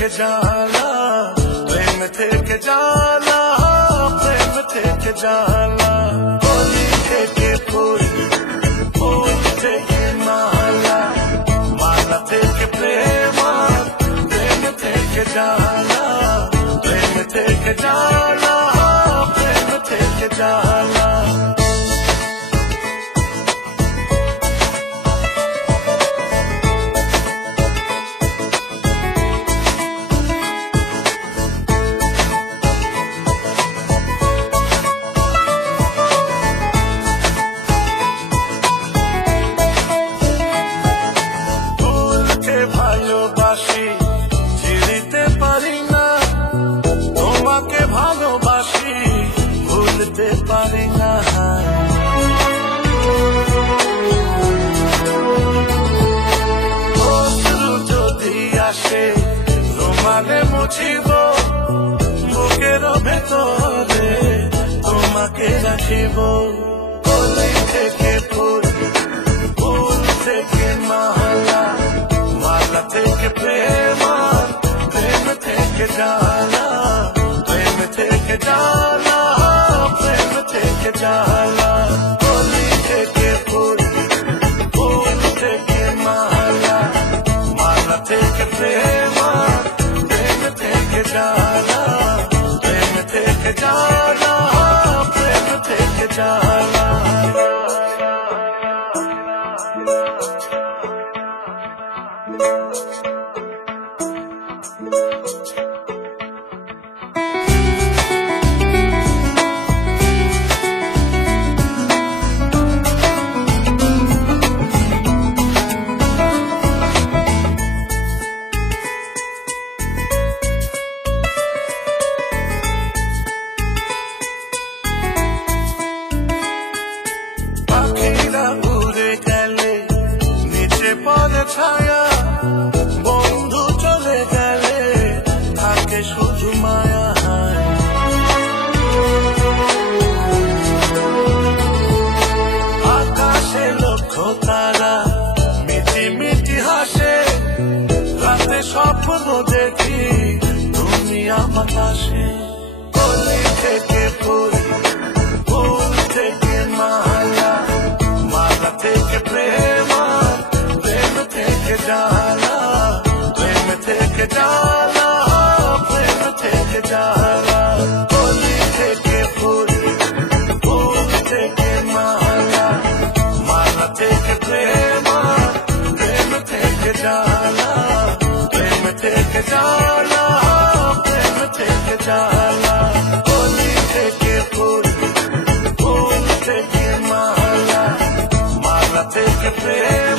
थे जाला, प्रेम थे के जाला, प्रेम थे के जाला। बोली थे के फूल फूल थे के माला माला थे के प्रेम प्रेम थे के जाला, प्रेम थे के जाला, प्रेम थे के जाला। তোমারে মুছিব বুকের ভেতরে তোমাকে রাখিব কলি থেকে ফুল ফুল থেকে মালা মালা থেকে প্রেম আর প্রেম থেকে জালা প্রেম থেকে জালা প্রেম থেকে জালা time. দেখি তুমি আমার পাশে কলি থেকে ফুল ফুল থেকে মালা মালা থেকে প্রেম আর প্রেম থেকে জালা প্রেম থেকে জালা প্রেম থেকে জালা लेके जाना प्रेम लेके जाना होली लेके फूल फूल लेके माला माला लेके प्रेम।